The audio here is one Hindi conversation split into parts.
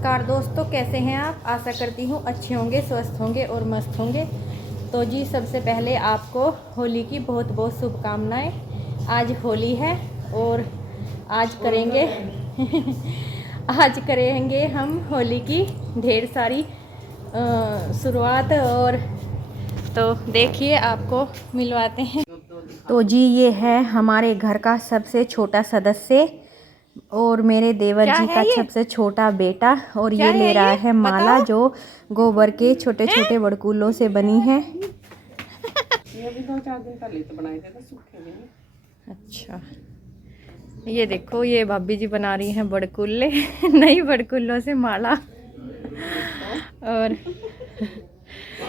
नमस्कार दोस्तों, कैसे हैं आप। आशा करती हूँ अच्छे होंगे, स्वस्थ होंगे और मस्त होंगे। तो जी सबसे पहले आपको होली की बहुत बहुत शुभकामनाएं। आज होली है और आज करेंगे आज करेंगे हम होली की ढेर सारी शुरुआत। और तो देखिए आपको मिलवाते हैं। तो जी ये है हमारे घर का सबसे छोटा सदस्य और मेरे देवर जी का सबसे छोटा बेटा। और ये ले रहा है माला जो गोबर के छोटे छोटे बड़कूलों से बनी है। ये अभी 2-4 दिन पहले तो बनाए थे ना, सूखे भी नहीं। अच्छा, ये देखो ये भाभी जी बना रही हैं बड़कुल्ले नई बड़कुल्लों से माला। और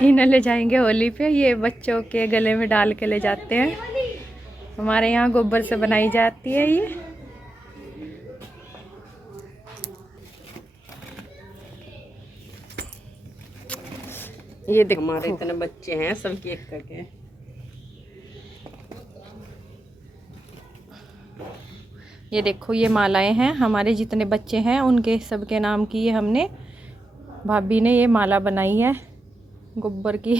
इन्हें ले जाएंगे होली पे। ये बच्चों के गले में डाल के ले जाते हैं। हमारे यहाँ गोबर से बनाई जाती है ये देखो हमारे इतने बच्चे हैं, सबकी एक करके। ये देखो ये मालाएं हैं। हमारे जितने बच्चे हैं उनके सबके नाम की ये हमने भाभी ने ये माला बनाई है गोबर की।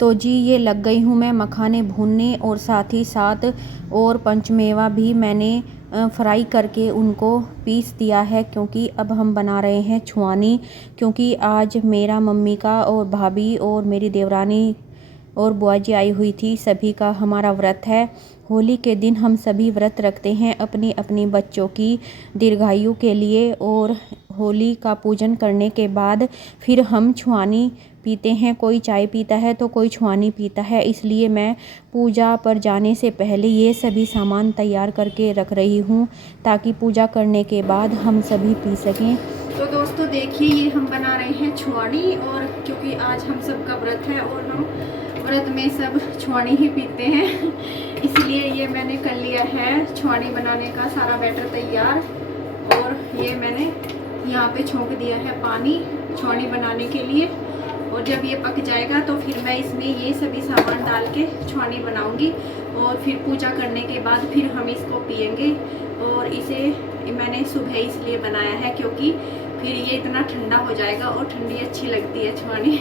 तो जी ये लग गई हूँ मैं मखाने भूनने और साथ ही साथ और पंचमेवा भी मैंने फ्राई करके उनको पीस दिया है, क्योंकि अब हम बना रहे हैं छुआनी। क्योंकि आज मेरा मम्मी का और भाभी और मेरी देवरानी और बुआ जी आई हुई थी, सभी का हमारा व्रत है। होली के दिन हम सभी व्रत रखते हैं अपनी अपनी बच्चों की दीर्घायु के लिए। और होली का पूजन करने के बाद फिर हम छुआनी पीते हैं। कोई चाय पीता है तो कोई छुआनी पीता है। इसलिए मैं पूजा पर जाने से पहले ये सभी सामान तैयार करके रख रही हूँ, ताकि पूजा करने के बाद हम सभी पी सकें। तो दोस्तों देखिए ये हम बना रहे हैं छुआनी। और क्योंकि आज हम सबका व्रत है और हम व्रत में सब छुआनी ही पीते हैं, इसलिए ये मैंने कर लिया है छुआनी बनाने का सारा बैटर तैयार। और ये मैंने यहाँ पे छोंक दिया है पानी छुआनी बनाने के लिए। और जब ये पक जाएगा तो फिर मैं इसमें ये सभी सामान डाल के छुआनी बनाऊंगी। और फिर पूजा करने के बाद फिर हम इसको पियेंगे। और इसे मैंने सुबह इसलिए बनाया है क्योंकि फिर ये इतना ठंडा हो जाएगा और ठंडी अच्छी लगती है छुआनी।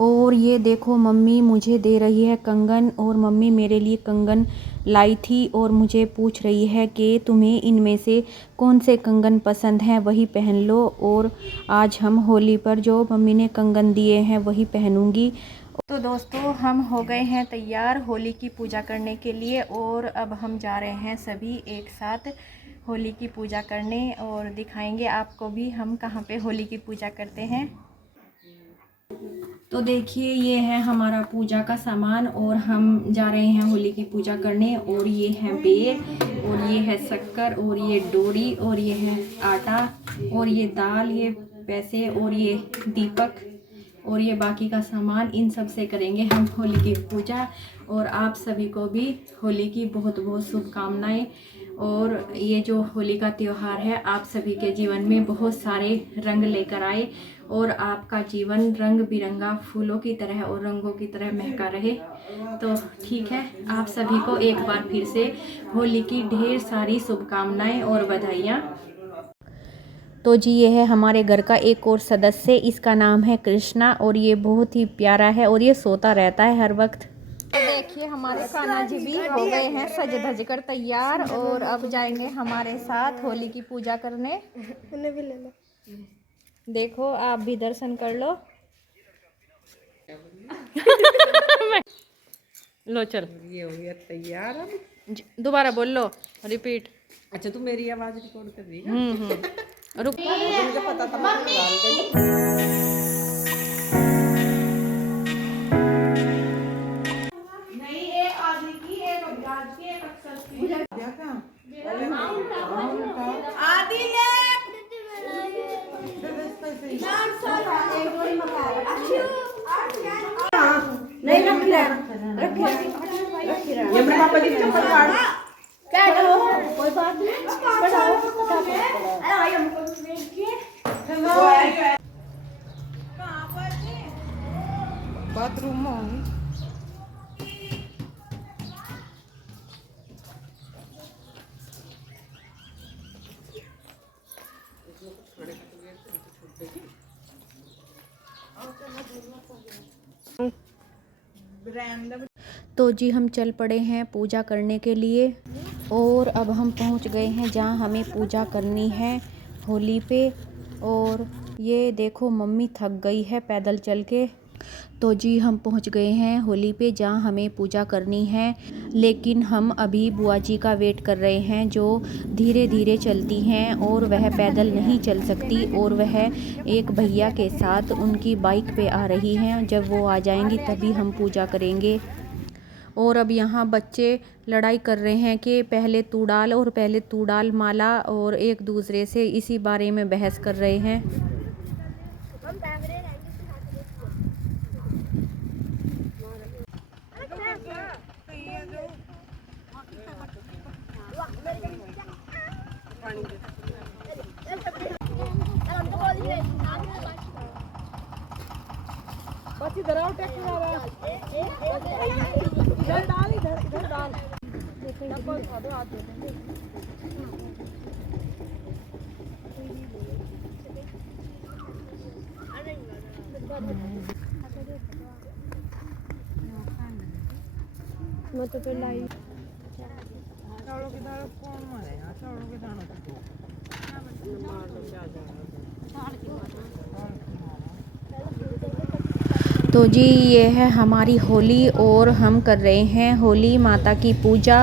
और ये देखो मम्मी मुझे दे रही है कंगन। और मम्मी मेरे लिए कंगन लाई थी और मुझे पूछ रही है कि तुम्हें इनमें से कौन से कंगन पसंद हैं, वही पहन लो। और आज हम होली पर जो मम्मी ने कंगन दिए हैं वही पहनूंगी। तो दोस्तों हम हो गए हैं तैयार होली की पूजा करने के लिए। और अब हम जा रहे हैं सभी एक साथ होली की पूजा करने। और दिखाएंगे आपको भी हम कहाँ पे होली की पूजा करते हैं। तो देखिए ये है हमारा पूजा का सामान और हम जा रहे हैं होली की पूजा करने। और ये है बेर और ये है शक्कर और ये डोरी और ये है आटा और ये दाल, ये पैसे और ये दीपक और ये बाकी का सामान। इन सब से करेंगे हम होली की पूजा। और आप सभी को भी होली की बहुत बहुत शुभकामनाएं। और ये जो होली का त्यौहार है आप सभी के जीवन में बहुत सारे रंग लेकर आए और आपका जीवन रंग बिरंगा फूलों की तरह और रंगों की तरह महका रहे। तो ठीक है, आप सभी को एक बार फिर से होली की ढेर सारी शुभकामनाएं और बधाइयाँ। तो जी ये है हमारे घर का एक और सदस्य, इसका नाम है कृष्णा और ये बहुत ही प्यारा है और ये सोता रहता है हर वक्त। तो देखिए हमारे कान्हा जी भी हो गए हैं सज धज कर तैयार और अब जाएंगे हमारे साथ होली की पूजा करने। देखो आप भी दर्शन कर लो। लो चल, ये हो गया तैयार। अब दोबारा बोल लो, रिपीट। अच्छा तू मेरी आवाज रिकॉर्ड कर रही है? रुक। तो मुझे पता था मैं डाल देगी। ये मेरे पापा जी की चप्पल काट। कोई बात बाथरूम में तो जी हम चल पड़े हैं पूजा करने के लिए और अब हम पहुंच गए हैं जहां हमें पूजा करनी है होली पे। और ये देखो मम्मी थक गई है पैदल चल के। तो जी हम पहुंच गए हैं होली पे जहां हमें पूजा करनी है, लेकिन हम अभी बुआ जी का वेट कर रहे हैं जो धीरे धीरे चलती हैं और वह पैदल नहीं चल सकती और वह एक भैया के साथ उनकी बाइक पे आ रही हैं। जब वो आ जाएंगी तभी हम पूजा करेंगे। और अब यहाँ बच्चे लड़ाई कर रहे हैं कि पहले तू डाल और पहले तू डाल माला, और एक दूसरे से इसी बारे में बहस कर रहे हैं। बस इधर आओ, ट्रैक्टर आ रहा है। इधर डाल, इधर डाल। डब्बा उठा दो, हाथ दे देंगे। मैं तो पहले आई चावलों के दाल कौन मारेगा? चावलों के दानों को तो जी ये है हमारी होली और हम कर रहे हैं होली माता की पूजा,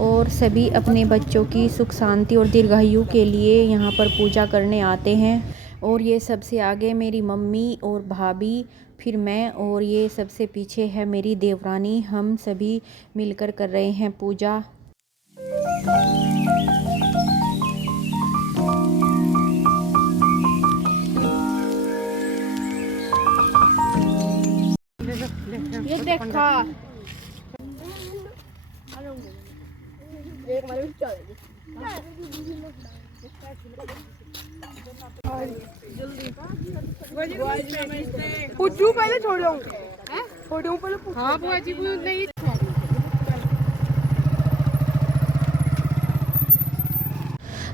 और सभी अपने बच्चों की सुख शांति और दीर्घायु के लिए यहाँ पर पूजा करने आते हैं। और ये सबसे आगे मेरी मम्मी और भाभी, फिर मैं, और ये सबसे पीछे है मेरी देवरानी। हम सभी मिलकर कर रहे हैं पूजा। ये देखा एक मारे चलेगी पुज्जू पहले छोड़ो हैं, छोड़ो पहले। हां बुआ जी को नहीं।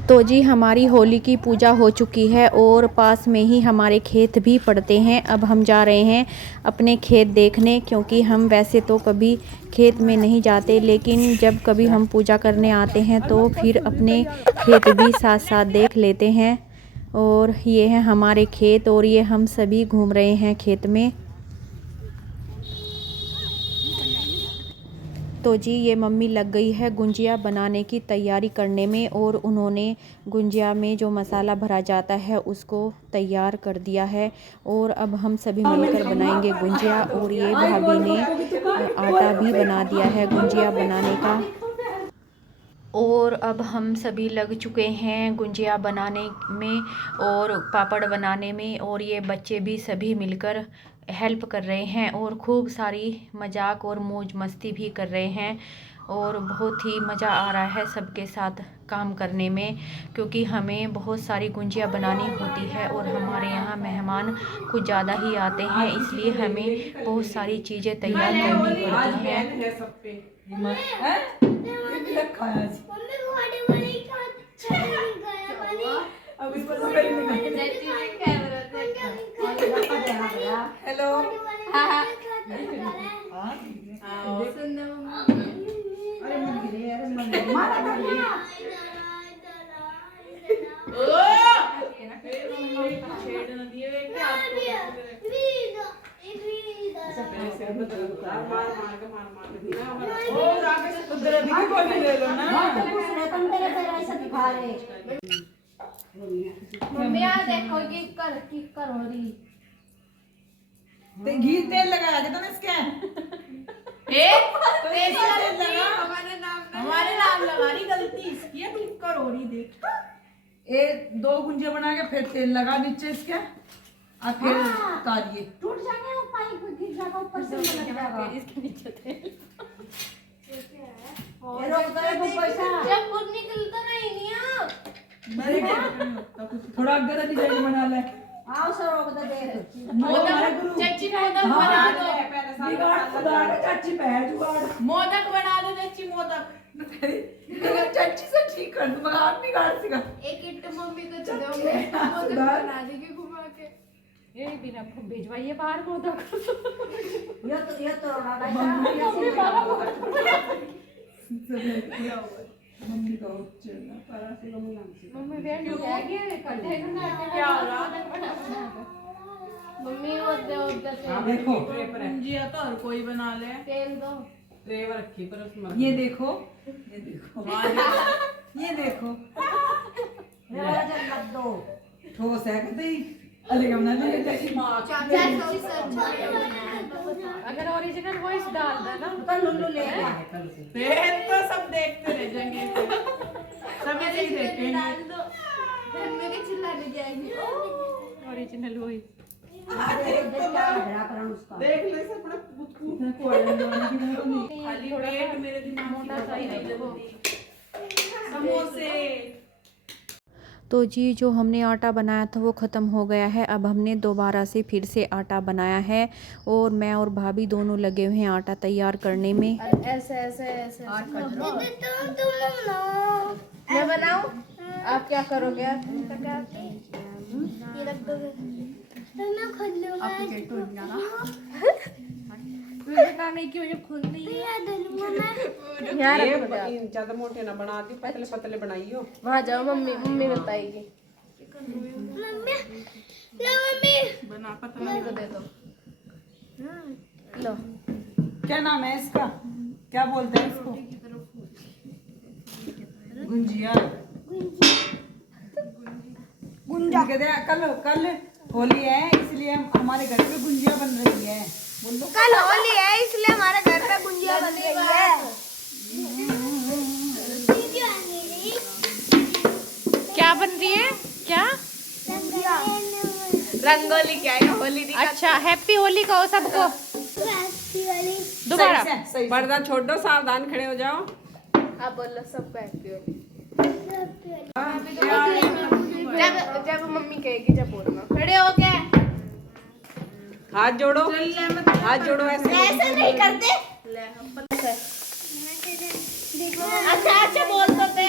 तो जी हमारी होली की पूजा हो चुकी है और पास में ही हमारे खेत भी पड़ते हैं। अब हम जा रहे हैं अपने खेत देखने, क्योंकि हम वैसे तो कभी खेत में नहीं जाते, लेकिन जब कभी हम पूजा करने आते हैं तो फिर अपने खेत भी साथ साथ देख लेते हैं। और ये है हमारे खेत और ये हम सभी घूम रहे हैं खेत में। तो जी ये मम्मी लग गई है गुंजिया बनाने की तैयारी करने में, और उन्होंने गुंजिया में जो मसाला भरा जाता है उसको तैयार कर दिया है। और अब हम सभी मिलकर बनाएंगे गुंजिया, और ये भाभी ने आटा भी बना दिया है गुंजिया बनाने का। और अब हम सभी लग चुके हैं गुंजिया बनाने में और पापड़ बनाने में, और ये बच्चे भी सभी मिलकर हेल्प कर रहे हैं और खूब सारी मजाक और मौज मस्ती भी कर रहे हैं। और बहुत ही मज़ा आ रहा है सबके साथ काम करने में, क्योंकि हमें बहुत सारी गुंजिया बनानी होती है और हमारे यहाँ मेहमान कुछ ज़्यादा ही आते हैं, इसलिए हमें बहुत सारी चीज़ें तैयार करनी पड़ती हैं। हेलो मम्मी आ देखो की कर हो रही ते घी तेल लगाया था ना इसके हमारे नाम लगा रही, गलती इसकी है, तू कर हो रही देख। ये 2 गुंजे बना के फिर तेल लगा नीचे इसके और फिर उतारिए। टूट जाएंगे वो पाइप गिर जाएगा ऊपर से लग जाएगा इसके नीचे तेल ये रोक दे वो पैसा जब खुद निकलता नहीं थोड़ा अगर डिजाइन बना ले। आओ सर रोक दे मोदक चाची मोदक बना दो, बिगाड़ खुदा का चाची पहल जुगाड़ मोदक बना दो चाची मोदक। चाची से ठीक कर दूंगा, आप बिगाड़ सिखा। एक इट मम्मी को दोगे मोदक बना देगी घुमा के। बिना भेजवाइए बाहर मोदक। मम्मी का चलना मम्मी बैठ जाएगी इकट्ठे क्या हो रहा मम्मी उधर से देखो गुंजिया तो हर कोई बना ले। तेल दो ट्रे में रखी पर उसमें ये देखो ये देखो ठोस है कहते ही अलग हमने ले जाएगी अगर ओरिजिनल वॉइस डाल देना फिर तो सब देखते रह जाएंगे, सब ऐसे ही देखेंगे। चिल्लाने जाएंगे ओरिजिनल वॉइस देख ले सब बड़ा खाली पेट मेरे दिमाग मोटा सा ही नहीं लगती। समोसे तो जी जो हमने आटा बनाया था वो ख़त्म हो गया है। अब हमने दोबारा से फिर से आटा बनाया है और मैं और भाभी दोनों लगे हुए हैं आटा तैयार करने में। ऐसे ऐसे ऐसे मैं बनाऊं आप क्या करोगे ये रख दोगे मैं खुद लूंगा आपके टूट जाना मुझे पता नहीं क्यों ये खुद नहीं है यार ये ज्यादा मोटे ना बना दी, पतले पतले बनाइयो। वहाँ जाओ मम्मी बताएगी बना पतला को दे दो लो क्या नाम है इसका, क्या बोलते हैं इसको? गुंजिया गुंजिया कहते हैं। कल होली है इसलिए हमारे घर पे गुंजिया बन रही है। कल होली है इसलिए हमारे घर पे गुंजिया बन रही है। क्या बन रही है क्या? रंगोली क्या है होली नहीं। अच्छा हैप्पी होली कहो सबको दोबारा। सही पर्दा छोड़ दो, सावधान खड़े हो जाओ। आप बोलो सबको हैप्पी होली। जब मम्मी कहेगी जब बोलना। खड़े हो क्या? हाथ जोड़ो, हाथ जोड़ो ऐसे नहीं करते। अच्छा बोल तो दे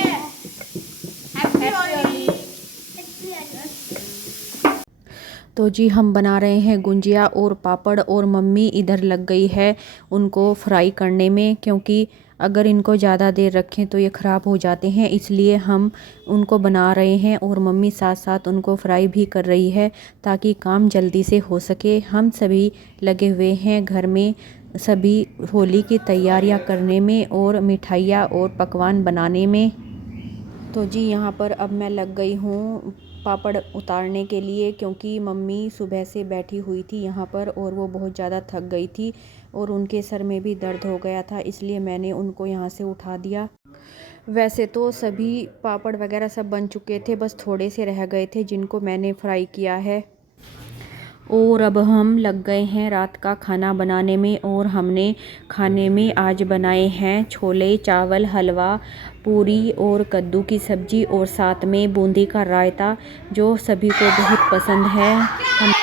हैप्पी होली। तो जी हम बना रहे हैं गुंजिया और पापड़ और मम्मी इधर लग गई है उनको फ्राई करने में, क्योंकि अगर इनको ज़्यादा देर रखें तो ये ख़राब हो जाते हैं, इसलिए हम उनको बना रहे हैं और मम्मी साथ साथ उनको फ्राई भी कर रही है ताकि काम जल्दी से हो सके। हम सभी लगे हुए हैं घर में सभी होली की तैयारियां करने में और मिठाइयाँ और पकवान बनाने में। तो जी यहाँ पर अब मैं लग गई हूँ पापड़ उतारने के लिए, क्योंकि मम्मी सुबह से बैठी हुई थी यहाँ पर और वो बहुत ज़्यादा थक गई थी और उनके सर में भी दर्द हो गया था, इसलिए मैंने उनको यहाँ से उठा दिया। वैसे तो सभी पापड़ वगैरह सब बन चुके थे, बस थोड़े से रह गए थे जिनको मैंने फ्राई किया है। और अब हम लग गए हैं रात का खाना बनाने में और हमने खाने में आज बनाए हैं छोले चावल, हलवा, पूरी और कद्दू की सब्ज़ी और साथ में बूंदी का रायता, जो सभी को बहुत पसंद है। हम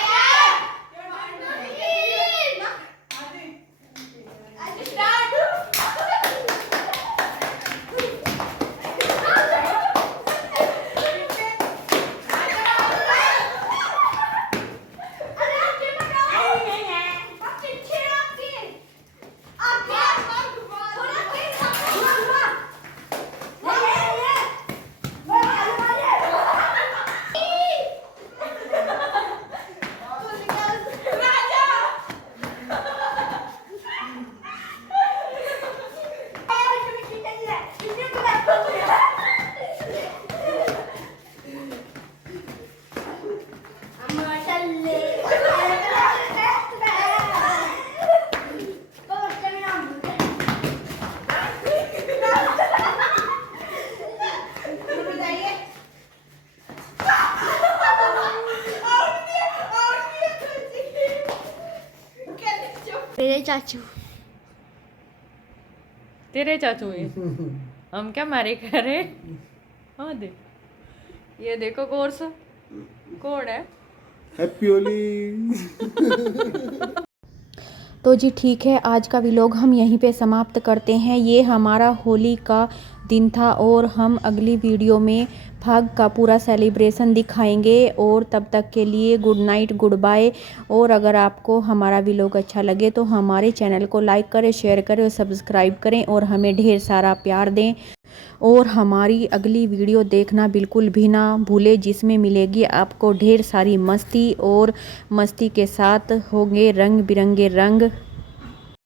तेरे चाचू है। हम क्या मारे करे। हाँ देख ये देखो कोर्स कौन है। हैप्पी होली। तो जी ठीक है, आज का व्लॉग हम यहीं पे समाप्त करते हैं। ये हमारा होली का दिन था और हम अगली वीडियो में फाग का पूरा सेलिब्रेशन दिखाएंगे। और तब तक के लिए गुड नाइट, गुड बाय। और अगर आपको हमारा व्लॉग अच्छा लगे तो हमारे चैनल को लाइक करें, शेयर करें और सब्सक्राइब करें और हमें ढेर सारा प्यार दें। और हमारी अगली वीडियो देखना बिल्कुल भी ना भूलें, जिसमें मिलेगी आपको ढेर सारी मस्ती और मस्ती के साथ होंगे रंग बिरंगे रंग।